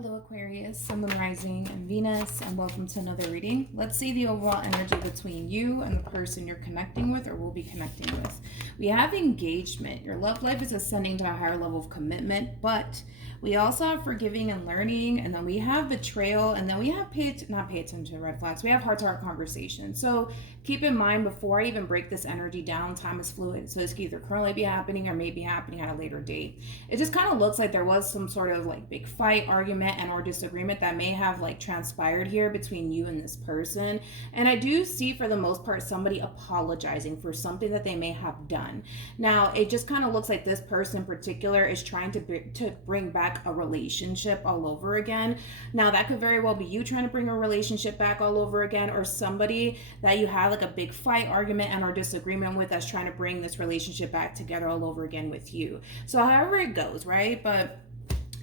Hello Aquarius, Sun, Moon, Rising, and Venus, and welcome to another reading. Let's see the overall energy between you and the person you're connecting with or will be connecting with. We have engagement. Your love life is ascending to a higher level of commitment, but we also have forgiving and learning, and then we have betrayal, and then we have not pay attention to red flags. We have heart-to-heart conversation. So keep in mind, before I even break this energy down, time is fluid. So this could either currently be happening or may be happening at a later date. It just kind of looks like there was some sort of like big fight, argument, and or disagreement that may have like transpired here between you and this person. And I do see, for the most part, somebody apologizing for something that they may have done. Now, it just kind of looks like this person in particular is trying to bring back a relationship all over again. Now, that could very well be you trying to bring a relationship back all over again, or somebody that you had like a big fight, argument, and or disagreement with that's trying to bring this relationship back together all over again with you. So however it goes, right? But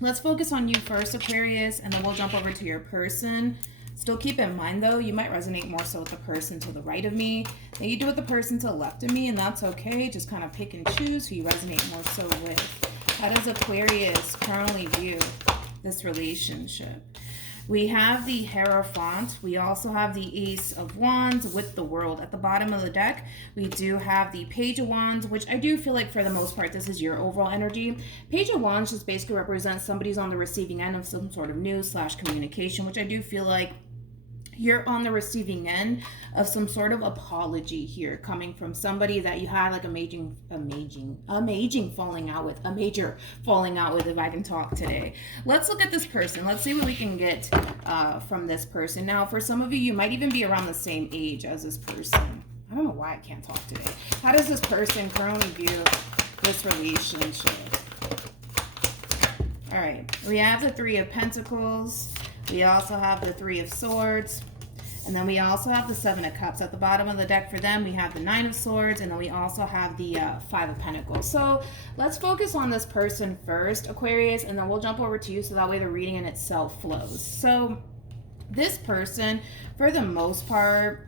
let's focus on you first, Aquarius, and then we'll jump over to your person. Still keep in mind, though, you might resonate more so with the person to the right of me than you do with the person to the left of me, and that's okay. Just kind of pick and choose who you resonate more so with. How does Aquarius currently view this relationship? We have the Hierophant. We also have the Ace of Wands with the World. At the bottom of the deck, we do have the Page of Wands, which I do feel like for the most part, this is your overall energy. Page of Wands just basically represents somebody's on the receiving end of some sort of news / communication, which I do feel like you're on the receiving end of some sort of apology here, coming from somebody that you had like a major falling out with, if I can talk today. Let's look at this person. Let's see what we can get from this person. Now, for some of you, you might even be around the same age as this person. I don't know why I can't talk today. How does this person currently view this relationship? All right, we have the Three of Pentacles. We also have the Three of Swords. And then we also have the Seven of Cups. At the bottom of the deck for them, we have the Nine of Swords. And then we also have the Five of Pentacles. So let's focus on this person first, Aquarius. And then we'll jump over to you so that way the reading in itself flows. So this person, for the most part,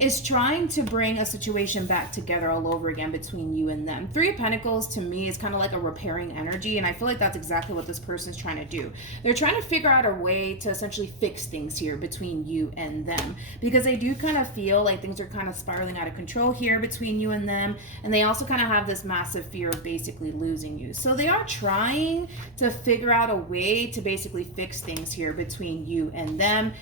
is trying to bring a situation back together all over again between you and them. Three of Pentacles to me is kind of like a repairing energy, and I feel like that's exactly what this person is trying to do. They're trying to figure out a way to essentially fix things here between you and them, because they do kind of feel like things are kind of spiraling out of control here between you and them, and they also kind of have this massive fear of basically losing you. So they are trying to figure out a way to basically fix things here between you and them.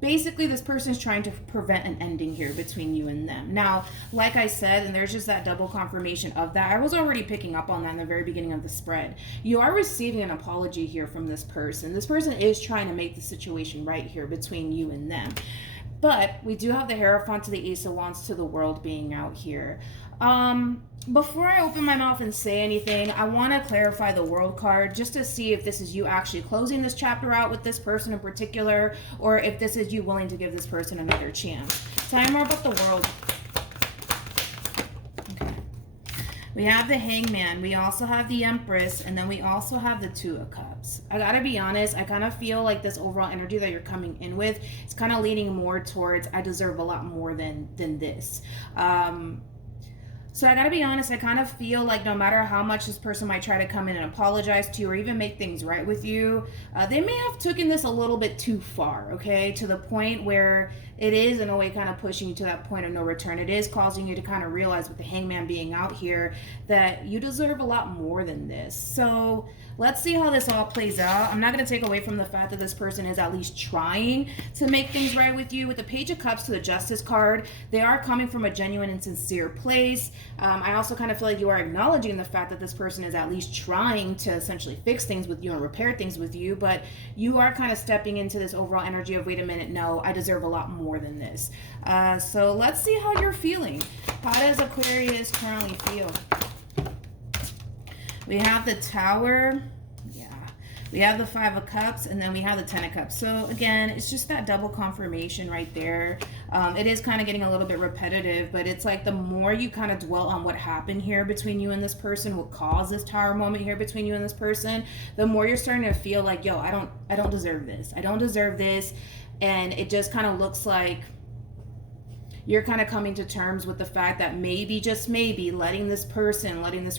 Basically, this person is trying to prevent an ending here between you and them. Now, like I said, and there's just that double confirmation of that. I was already picking up on that in the very beginning of the spread. You are receiving an apology here from this person. This person is trying to make the situation right here between you and them. But we do have the Hierophant to the Ace of Wands to the World being out here. Before I open my mouth and say anything, I want to clarify the World card just to see if this is you actually closing this chapter out with this person in particular, or if this is you willing to give this person another chance. Tell me more about the World. Okay. We have the Hangman. We also have the Empress, and then we also have the Two of Cups. I gotta be honest, I kind of feel like this overall energy that you're coming in with is kind of leaning more towards, I deserve a lot more than this. So I gotta be honest, I kind of feel like no matter how much this person might try to come in and apologize to you or even make things right with you, they may have taken this a little bit too far, okay? To the point where it is in a way kind of pushing you to that point of no return. It is causing you to kind of realize, with the Hangman being out here, that you deserve a lot more than this. So let's see how this all plays out. I'm not going to take away from the fact that this person is at least trying to make things right with you. With the Page of Cups to the Justice card, they are coming from a genuine and sincere place. I also kind of feel like you are acknowledging the fact that this person is at least trying to essentially fix things with you and repair things with you, but you are kind of stepping into this overall energy of, wait a minute, no, I deserve a lot more than this. So let's see how you're feeling. How does Aquarius currently feel? We have the Tower. Yeah. We have the Five of Cups, and then we have the Ten of Cups. So again, it's just that double confirmation right there. It is kind of getting a little bit repetitive, but it's like the more you kind of dwell on what happened here between you and this person, what caused this Tower moment here between you and this person, the more you're starting to feel like, yo, I don't deserve this. I don't deserve this. And it just kind of looks like you're kind of coming to terms with the fact that maybe, just maybe, letting this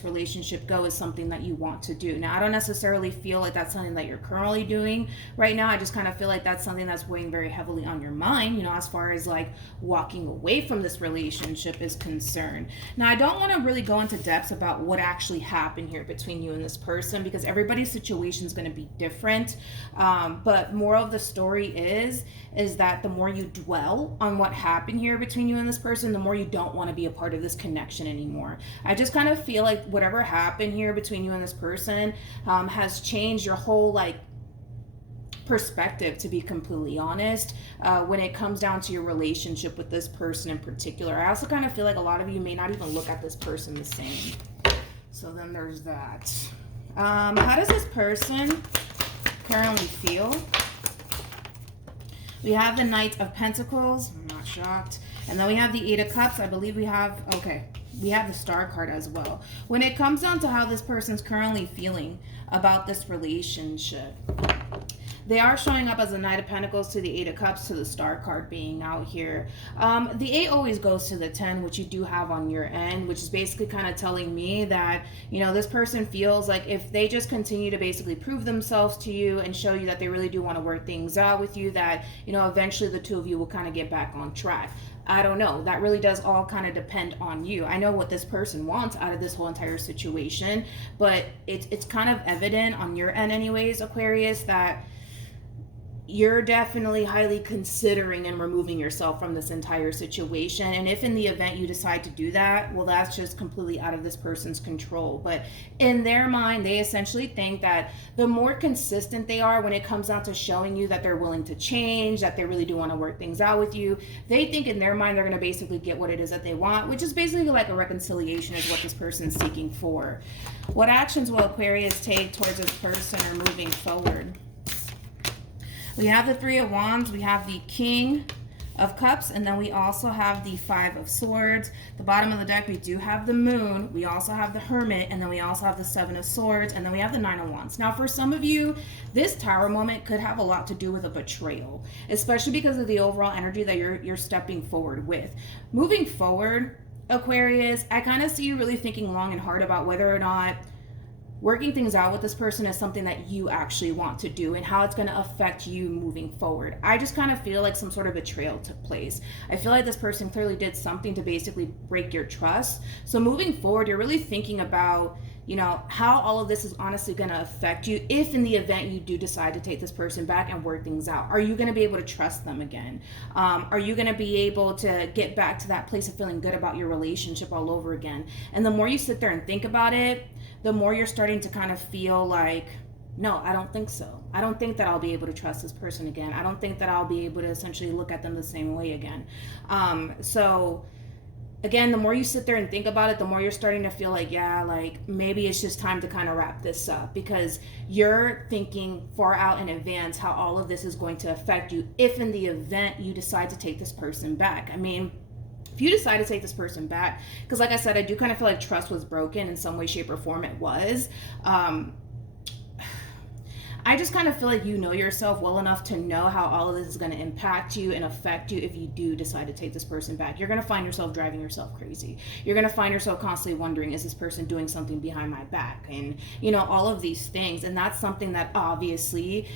relationship go is something that you want to do. Now, I don't necessarily feel like that's something that you're currently doing right now. I just kind of feel like that's something that's weighing very heavily on your mind, you know, as far as like walking away from this relationship is concerned. Now, I don't want to really go into depth about what actually happened here between you and this person, because everybody's situation is going to be different. But moral of the story is that the more you dwell on what happened here between you and this person, the more you don't want to be a part of this connection anymore. I just kind of feel like whatever happened here between you and this person has changed your whole like perspective, to be completely honest, when it comes down to your relationship with this person in particular. I also kind of feel like a lot of you may not even look at this person the same. So then there's that. How does this person currently feel? We have the Knight of Pentacles. I'm not shocked. And then we have the Eight of Cups. I believe we have, okay, we have the Star card as well. When it comes down to how this person's currently feeling about this relationship, they are showing up as the Knight of Pentacles to the Eight of Cups to the Star card being out here. The 8 always goes to the 10, which you do have on your end, which is basically kind of telling me that, you know, this person feels like if they just continue to basically prove themselves to you and show you that they really do want to work things out with you, that, you know, eventually the two of you will kind of get back on track. I don't know. That really does all kind of depend on you. I know what this person wants out of this whole entire situation, but it's kind of evident on your end anyways, Aquarius, that you're definitely highly considering and removing yourself from this entire situation. And if in the event you decide to do that, well, that's just completely out of this person's control. But in their mind, they essentially think that the more consistent they are when it comes down to showing you that they're willing to change, that they really do want to work things out with you, they think in their mind they're going to basically get what it is that they want, which is basically like a reconciliation is what this person's seeking for. What actions will Aquarius take towards this person or moving forward? We have the Three of Wands, we have the King of Cups, and then we also have the Five of Swords. The bottom of the deck, we do have the Moon, we also have the Hermit, and then we also have the Seven of Swords, and then we have the Nine of Wands. Now, for some of you, this Tower moment could have a lot to do with a betrayal, especially because of the overall energy that you're stepping forward with. Moving forward, Aquarius, I kind of see you really thinking long and hard about whether or not working things out with this person is something that you actually want to do and how it's going to affect you moving forward. I just kind of feel like some sort of betrayal took place. I feel like this person clearly did something to basically break your trust. So moving forward, you're really thinking about, you know, how all of this is honestly going to affect you if in the event you do decide to take this person back and work things out. Are you going to be able to trust them again? Are you going to be able to get back to that place of feeling good about your relationship all over again? And the more you sit there and think about it, the more you're starting to kind of feel like, no, I don't think so. I don't think that I'll be able to trust this person again. I don't think that I'll be able to essentially look at them the same way again. So again, the more you sit there and think about it, the more you're starting to feel like, yeah, like maybe it's just time to kind of wrap this up, because you're thinking far out in advance how all of this is going to affect you if in the event you decide to take this person back. I mean, if you decide to take this person back, because like I said, I do kind of feel like trust was broken in some way, shape, or form. It was. I just kind of feel like you know yourself well enough to know how all of this is going to impact you and affect you if you do decide to take this person back. You're going to find yourself driving yourself crazy. You're going to find yourself constantly wondering, is this person doing something behind my back? And, you know, all of these things. And that's something that obviously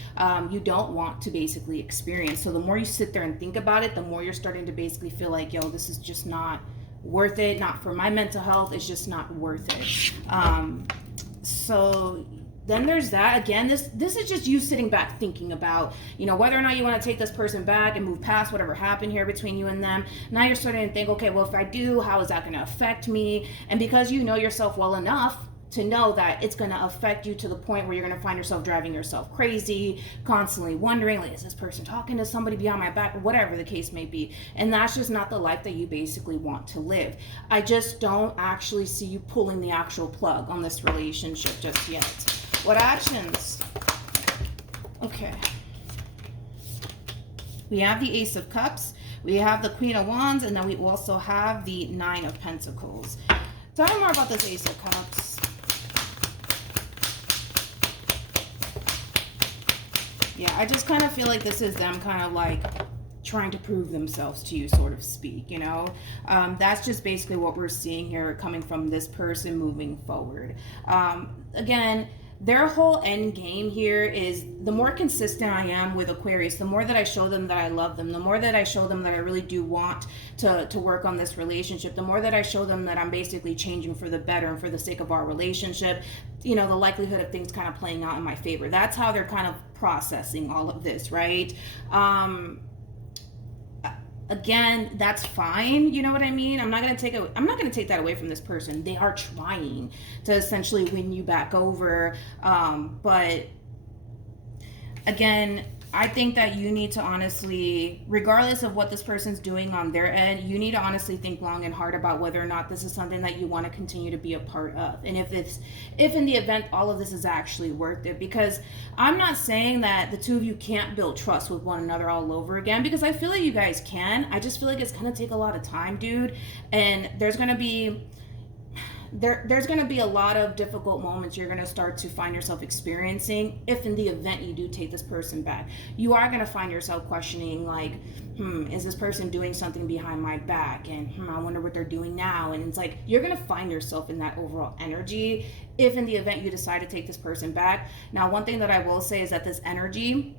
you don't want to basically experience. So the more you sit there and think about it, the more you're starting to basically feel like, yo, this is just not worth it. Not for my mental health. It's just not worth it. So then there's that. Again, this is just you sitting back thinking about, you know, whether or not you want to take this person back and move past whatever happened here between you and them. Now you're starting to think, okay, well, if I do, how is that going to affect me? And because you know yourself well enough to know that it's going to affect you to the point where you're going to find yourself driving yourself crazy, constantly wondering, like, is this person talking to somebody behind my back, or whatever the case may be. And that's just not the life that you basically want to live. I just don't actually see you pulling the actual plug on this relationship just yet. What actions? Okay. We have the Ace of Cups, we have the Queen of Wands, and then we also have the Nine of Pentacles. Tell me more about this Ace of Cups. Yeah, I just kind of feel like this is them kind of like trying to prove themselves to you, sort of speak, you know. That's just basically what we're seeing here coming from this person moving forward. Again, their whole end game here is the more consistent I am with Aquarius, the more that I show them that I love them, the more that I show them that I really do want to work on this relationship, the more that I show them that I'm basically changing for the better and for the sake of our relationship, you know, the likelihood of things kind of playing out in my favor. That's how they're kind of processing all of this, right? Again, that's fine. You know what I mean? I'm not gonna take that away from this person. They are trying to essentially win you back over. But again, I think that you need to honestly, regardless of what this person's doing on their end, you need to honestly think long and hard about whether or not this is something that you want to continue to be a part of. And if in the event all of this is actually worth it, because I'm not saying that the two of you can't build trust with one another all over again, because I feel like you guys can. I just feel like it's going to take a lot of time, dude. And there's going to be a lot of difficult moments you're going to start to find yourself experiencing if in the event you do take this person back. You are going to find yourself questioning, like, is this person doing something behind my back? And I wonder what they're doing now. And it's like, you're going to find yourself in that overall energy if in the event you decide to take this person back. Now, one thing that I will say is that this energy,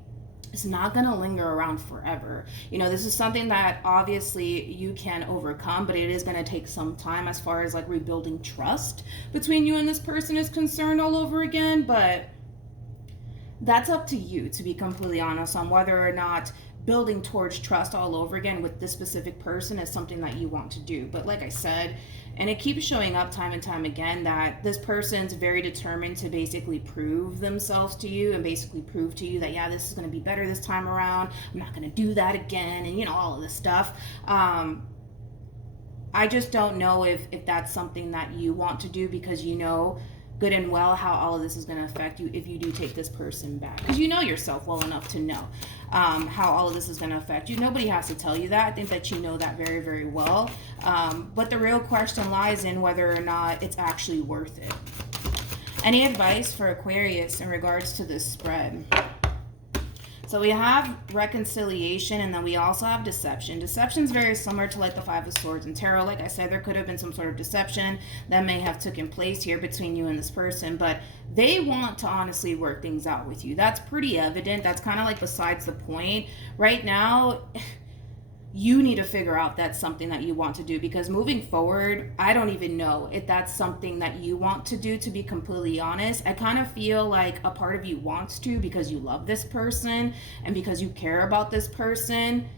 it's not going to linger around forever. You know, this is something that obviously you can overcome, but it is going to take some time as far as like rebuilding trust between you and this person is concerned all over again. But that's up to you, to be completely honest, on whether or not building towards trust all over again with this specific person is something that you want to do. But like I said, and it keeps showing up time and time again, that this person's very determined to basically prove themselves to you and basically prove to you that, yeah, this is going to be better this time around. I'm not going to do that again. And, you know, all of this stuff. I just don't know if that's something that you want to do, because you know good and well how all of this is going to affect you if you do take this person back, because you know yourself well enough to know how all of this is going to affect you. Nobody has to tell you that. I think that you know that very, very well. But the real question lies in whether or not it's actually worth it. Any advice for Aquarius in regards to this spread? So we have reconciliation, and then we also have deception. Deception is very similar to like the Five of Swords in tarot. Like I said, there could have been some sort of deception that may have taken place here between you and this person, but they want to honestly work things out with you. That's pretty evident. That's kind of like besides the point. Right now, you need to figure out that's something that you want to do, because moving forward, I don't even know if that's something that you want to do, to be completely honest. I kind of feel like a part of you wants to, because you love this person and because you care about this person,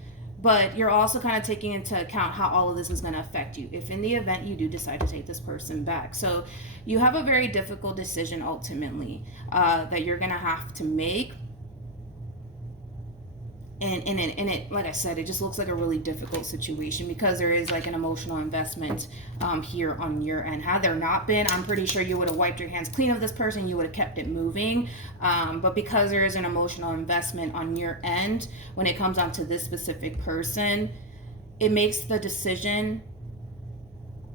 but you're also kind of taking into account how all of this is going to affect you if in the event you do decide to take this person back. So you have a very difficult decision ultimately that you're going to have to make. And it, like I said, it just looks like a really difficult situation, because there is like an emotional investment here on your end. Had there not been, I'm pretty sure you would have wiped your hands clean of this person. You would have kept it moving. But because there is an emotional investment on your end when it comes on to this specific person, it makes the decision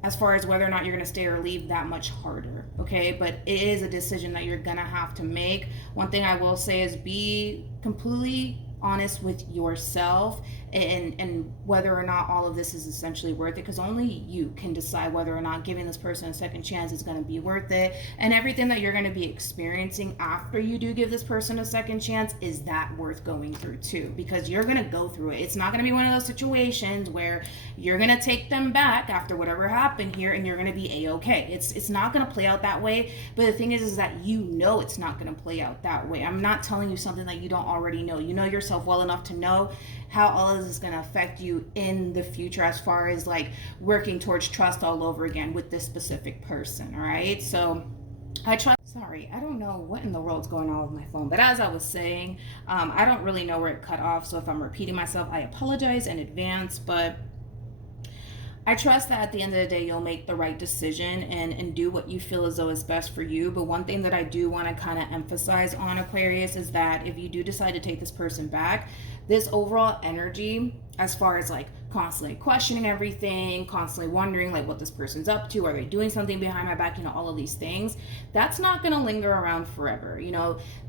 as far as whether or not you're going to stay or leave that much harder. Okay, but it is a decision that you're going to have to make. One thing I will say is be completely honest with yourself and whether or not all of this is essentially worth it, because only you can decide whether or not giving this person a second chance is going to be worth it. And everything that you're going to be experiencing after you do give this person a second chance, is that worth going through too, because you're going to go through it. It's not going to be one of those situations where you're going to take them back after whatever happened here and you're going to be a-okay. It's not going to play out that way. But the thing is that you know it's not going to play out that way. I'm not telling you something that you don't already know. You know yourself well enough to know how all of this is going to affect you in the future, as far as like working towards trust all over again with this specific person. All right, so sorry, I don't know what in the world's going on with my phone, but as I was saying, I don't really know where it cut off, so if I'm repeating myself, I apologize in advance. But I trust that at the end of the day, you'll make the right decision and do what you feel as though is best for you. But one thing that I do want to kind of emphasize on Aquarius is that if you do decide to take this person back, this overall energy, as far as like constantly questioning everything, constantly wondering like what this person's up to, are they doing something behind my back, all of these things, that's not going to linger around forever.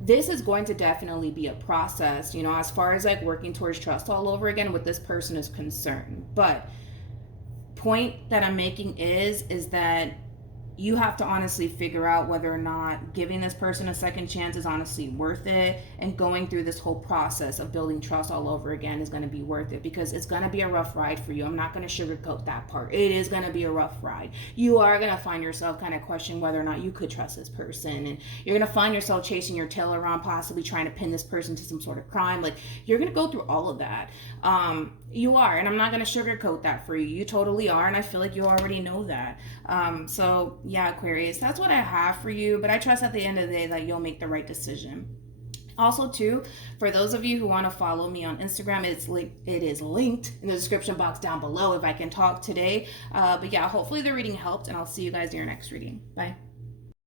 This is going to definitely be a process, as far as like working towards trust all over again with this person is concerned. But point that I'm making is that you have to honestly figure out whether or not giving this person a second chance is honestly worth it, and going through this whole process of building trust all over again is going to be worth it, because it's going to be a rough ride for you. I'm not going to sugarcoat that part. It is going to be a rough ride. You are going to find yourself kind of questioning whether or not you could trust this person, and you're going to find yourself chasing your tail around, possibly trying to pin this person to some sort of crime. Like, you're going to go through all of that. You are, and I'm not going to sugarcoat that for you. You totally are, and I feel like you already know that. So yeah, Aquarius, that's what I have for you, but I trust at the end of the day that you'll make the right decision. Also, too, for those of you who want to follow me on Instagram, it is linked in the description box down below if I can talk today. But yeah, hopefully the reading helped, and I'll see you guys in your next reading. Bye.